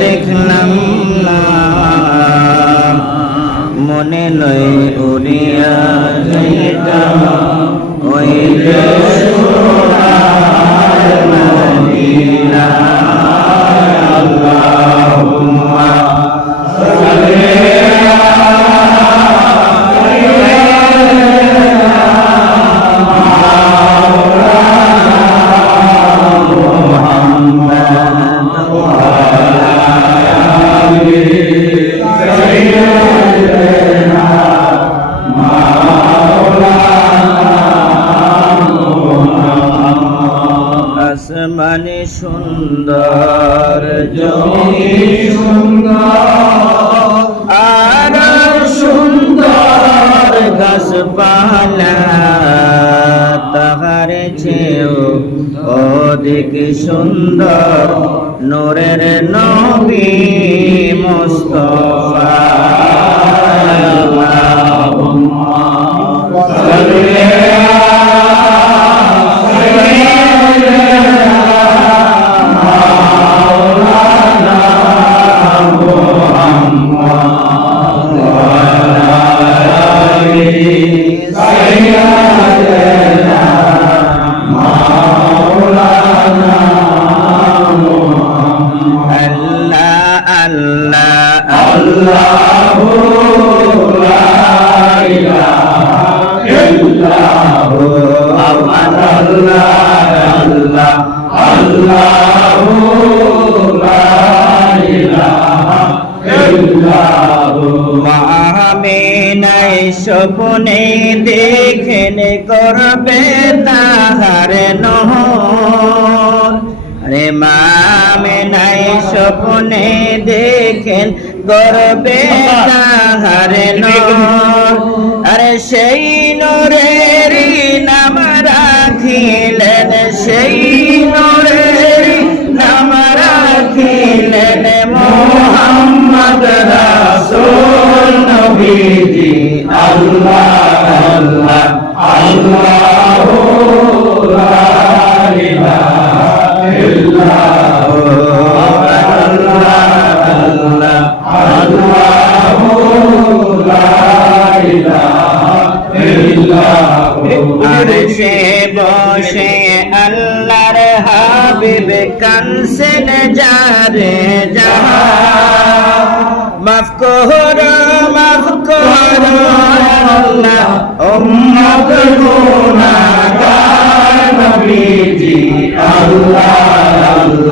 দেখলাম না, মনে লয় উড়িয়া যাইতাম ওই যে সোনার মদিনা। আল্লাহুম্মা সাল্লি আসমানে সুন্দর জমি সুন্দর আর সুন্দর গাছপালা, তাহার চেয়েও অধিক সুন্দর নূরের নবী মুস্তাফা। আল্লাহুম্মা সাল্লি স্বপ্নে দেখেন করবে তাহার নহর, রে মামে নাই স্বপ্নে দেখেন করবে তাহার নহর। আরে সেই নূরের নাম রাখিলেন, সেই নূরের নাম রাখিলেন মুহাম্মদ রাসূল নবীজি। আল্লাহ আল্লাহ আল্লাহু লা ইলাহা ইল্লাহু আল্লাহ আল্লাহ আল্লাহু লা ইলাহা ইল্লাহু। আরশে বসে আল্লাহর হাবিব কানসেন যারে যাহা, মাফ করো মাফ করো আল্লাহ উম্মত গুনাহগার নবীজি। আল্লাহ